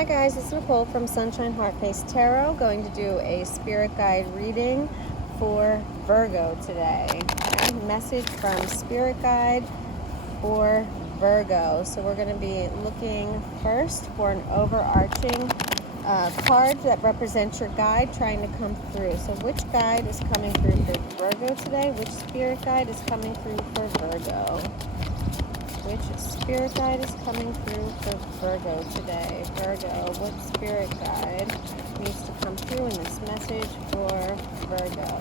Hi guys, it's Nicole from Sunshine Heart Face Tarot, going to do a spirit guide reading for Virgo today. Okay? Message from spirit guide for Virgo. So we're going to be looking first for an overarching card that represents your guide trying to come through. So which guide is coming through for Virgo today? Which spirit guide is coming through for Virgo? Which spirit guide is coming through for Virgo today? Virgo, what spirit guide needs to come through in this message for Virgo?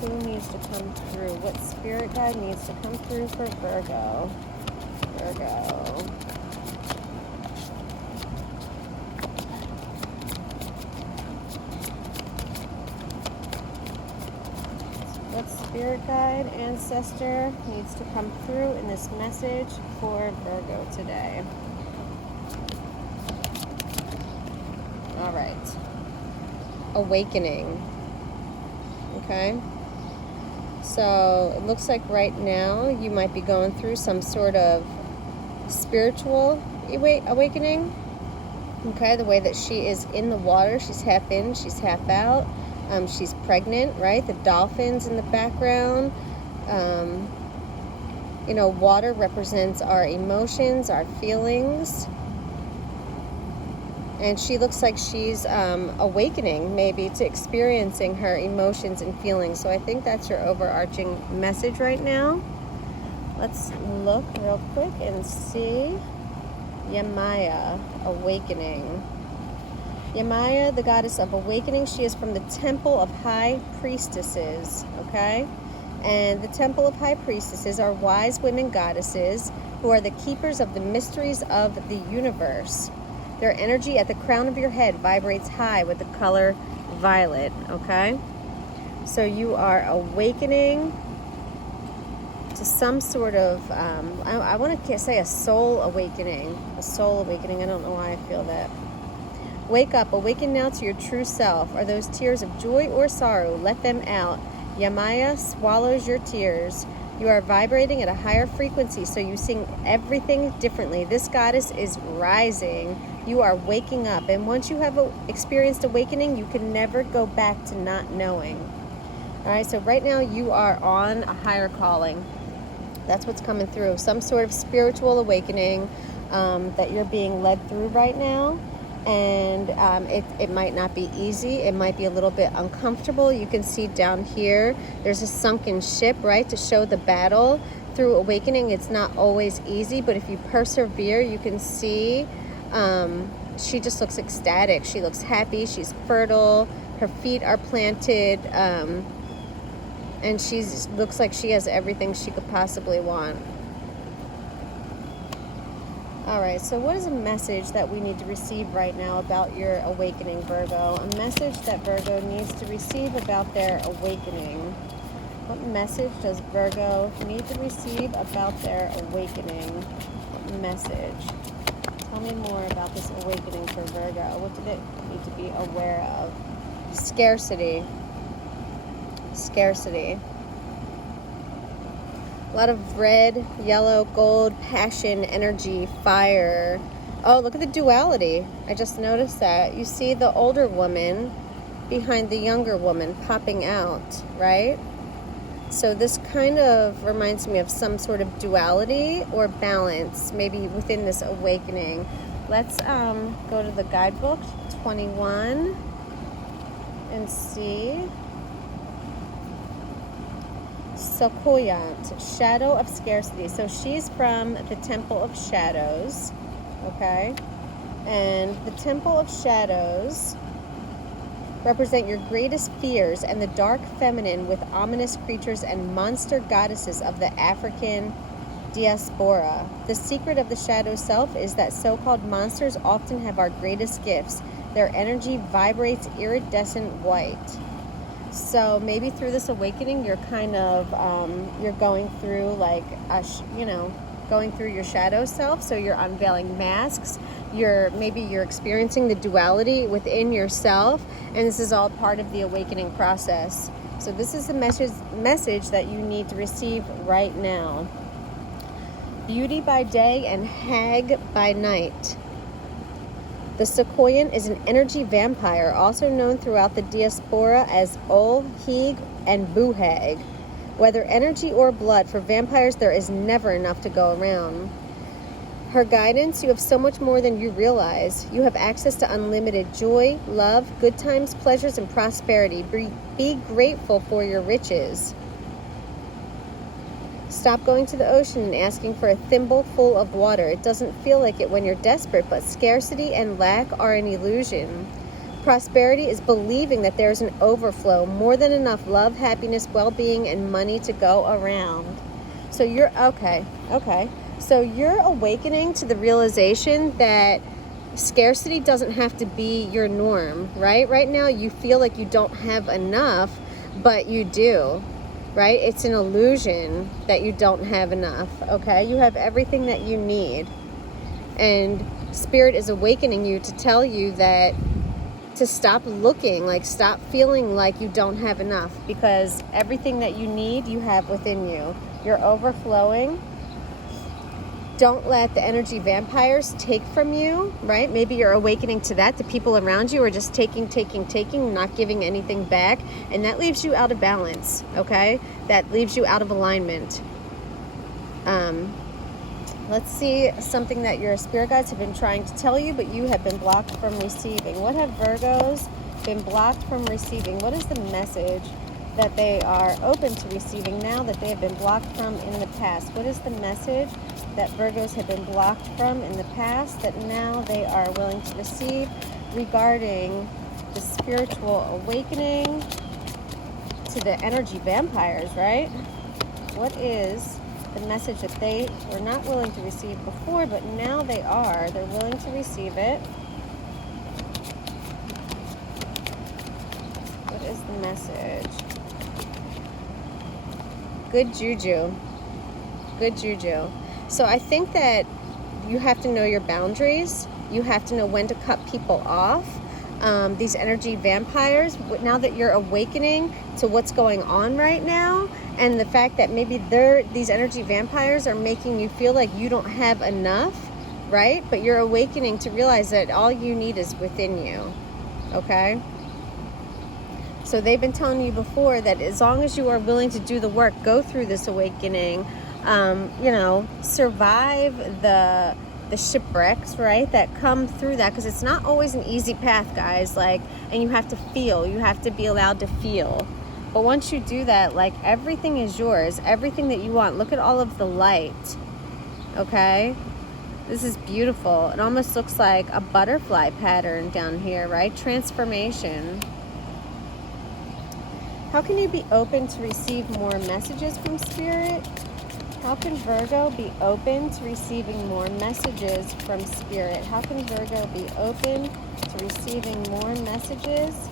Who needs to come through? What spirit guide needs to come through for Virgo? Virgo. What spirit guide, ancestor, needs to come through in this message for Virgo today? All right. Awakening. Okay. So it looks like right now you might be going through some sort of spiritual awakening. Okay. The way that she is in the water, she's half in, she's half out. She's pregnant, right? The dolphins in the background. Water represents our emotions, our feelings. And she looks like she's awakening maybe to experiencing her emotions and feelings. So I think that's your overarching message right now. Let's look real quick and see. Yamaya, awakening. Yamaya, the goddess of awakening, she is from the Temple of High Priestesses, okay? And the Temple of High Priestesses are wise women goddesses who are the keepers of the mysteries of the universe. Their energy at the crown of your head vibrates high with the color violet, okay? So you are awakening to some sort of, I want to say a soul awakening. A soul awakening, I don't know why I feel that. Wake up, awaken now to your true self. Are those tears of joy or sorrow? Let them out. Yamaya swallows your tears. You are vibrating at a higher frequency, so you see everything differently. This goddess is rising. You are waking up. And once you have experienced awakening, you can never go back to not knowing. All right, so right now you are on a higher calling. That's what's coming through. Some sort of spiritual awakening that you're being led through right now. And it might not be easy. It might be a little bit uncomfortable. You can see down here, there's a sunken ship, right, to show the battle through awakening. It's not always easy, but if you persevere, you can see she just looks ecstatic. She looks happy. She's fertile. Her feet are planted. And she looks like she has everything she could possibly want. All right, so what is a message that we need to receive right now about your awakening, Virgo? A message that Virgo needs to receive about their awakening. What message does Virgo need to receive about their awakening? What message? Tell me more about this awakening for Virgo. What do they need to be aware of? Scarcity. Scarcity. A lot of red, yellow, gold, passion, energy, fire. Oh, look at the duality. I just noticed that. You see the older woman behind the younger woman popping out, right? So this kind of reminds me of some sort of duality or balance, maybe within this awakening. Let's go to the guidebook, 21, and see. Sequoiant, shadow of scarcity. So she's from the Temple of Shadows, okay? And the Temple of Shadows represent your greatest fears and the dark feminine with ominous creatures and monster goddesses of the African diaspora. The secret of the shadow self is that so-called monsters often have our greatest gifts. Their energy vibrates iridescent white. So maybe through this awakening, you're kind of, you're going through like, going through your shadow self. So you're unveiling masks. Maybe you're experiencing the duality within yourself. And this is all part of the awakening process. So this is the message that you need to receive right now. Beauty by day and hag by night. The Sequoian is an energy vampire, also known throughout the diaspora as Olheg and Buhag. Whether energy or blood, for vampires there is never enough to go around. Her guidance, you have so much more than you realize. You have access to unlimited joy, love, good times, pleasures, and prosperity. Be grateful for your riches. Stop going to the ocean and asking for a thimble full of water. It doesn't feel like it when you're desperate, but scarcity and lack are an illusion. Prosperity is believing that there's an overflow, more than enough love, happiness, well-being, and money to go around. So you're, okay. So you're awakening to the realization that scarcity doesn't have to be your norm, right? Right now you feel like you don't have enough, but you do. Right? It's an illusion that you don't have enough, okay? You have everything that you need. And Spirit is awakening you to tell you that to stop looking, like stop feeling like you don't have enough, because everything that you need, you have within you. You're overflowing. Don't let the energy vampires take from you, right? Maybe you're awakening to that. The people around you are just taking, not giving anything back. And that leaves you out of balance, okay? That leaves you out of alignment. Let's see something that your spirit guides have been trying to tell you, but you have been blocked from receiving. What have Virgos been blocked from receiving? What is the message that they are open to receiving now that they have been blocked from in the past? What is the message that Virgos have been blocked from in the past that now they are willing to receive regarding the spiritual awakening to the energy vampires, right? What is the message that they were not willing to receive before, but now they are? They're willing to receive it. What is the message? Good juju. Good juju. So I think that you have to know your boundaries. You have to know when to cut people off. These energy vampires, now that you're awakening to what's going on right now, and the fact that maybe these energy vampires are making you feel like you don't have enough, right? But you're awakening to realize that all you need is within you, okay? So they've been telling you before that as long as you are willing to do the work, go through this awakening, survive the shipwrecks, right, that come through that, because it's not always an easy path, guys, and you have to feel, you have to be allowed to feel. But once you do that, everything is yours, everything that you want. Look at all of the light, okay? This is beautiful. It almost looks like a butterfly pattern down here, right? Transformation. How can you be open to receive more messages from Spirit? How can Virgo be open to receiving more messages from Spirit? How can Virgo be open to receiving more messages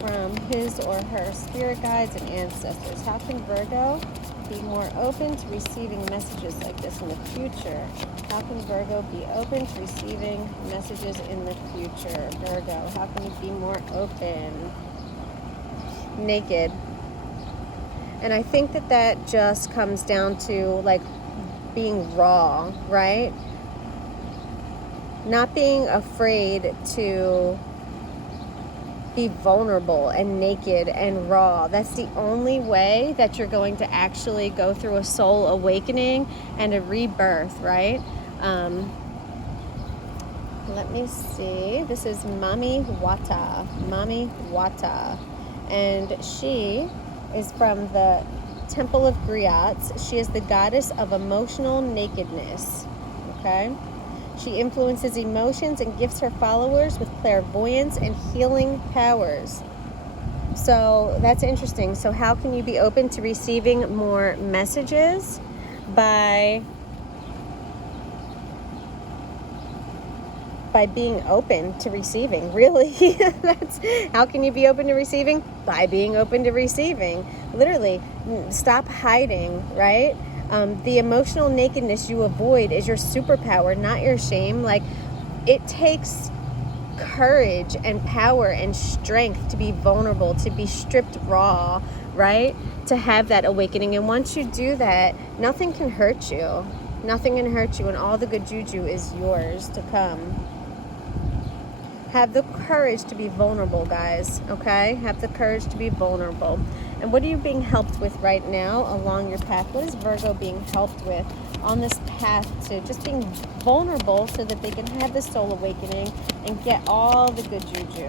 from his or her spirit guides and ancestors? How can Virgo be more open to receiving messages like this in the future? How can Virgo be open to receiving messages in the future? Virgo, how can you be more open? Naked. And I think that just comes down to being raw, right? Not being afraid to be vulnerable and naked and raw. That's the only way that you're going to actually go through a soul awakening and a rebirth, right? Let me see. This is Mami Wata. And she is from the Temple of Griots. She is the goddess of emotional nakedness, okay? She influences emotions and gifts her followers with clairvoyance and healing powers. So that's interesting. So how can you be open to receiving more messages? By being open to receiving, really. That's how can you be open to receiving? By being open to receiving. Literally, stop hiding, right? The emotional nakedness you avoid is your superpower, not your shame. It takes courage and power and strength to be vulnerable, to be stripped raw, right? To have that awakening. And once you do that, nothing can hurt you. Nothing can hurt you, and all the good juju is yours to come. Have the courage to be vulnerable, guys, okay? Have the courage to be vulnerable. And what are you being helped with right now along your path? What is Virgo being helped with on this path to just being vulnerable so that they can have the soul awakening and get all the good juju?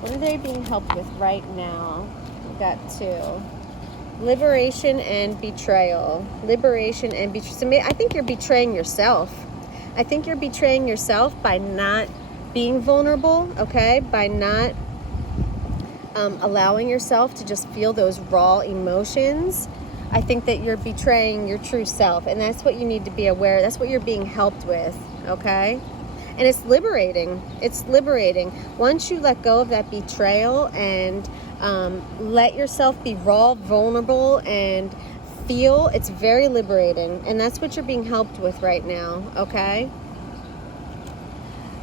What are they being helped with right now? We got 2. Liberation and betrayal. Liberation and betrayal. So I think you're betraying yourself. I think you're betraying yourself by not being vulnerable, okay? By not allowing yourself to just feel those raw emotions. I think that you're betraying your true self, and that's what you need to be aware of. That's what you're being helped with, okay? And it's liberating. It's liberating. Once you let go of that betrayal and let yourself be raw, vulnerable, and feel, it's very liberating. And that's what you're being helped with right now, okay?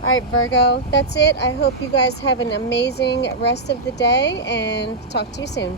All right, Virgo, that's it. I hope you guys have an amazing rest of the day, and talk to you soon.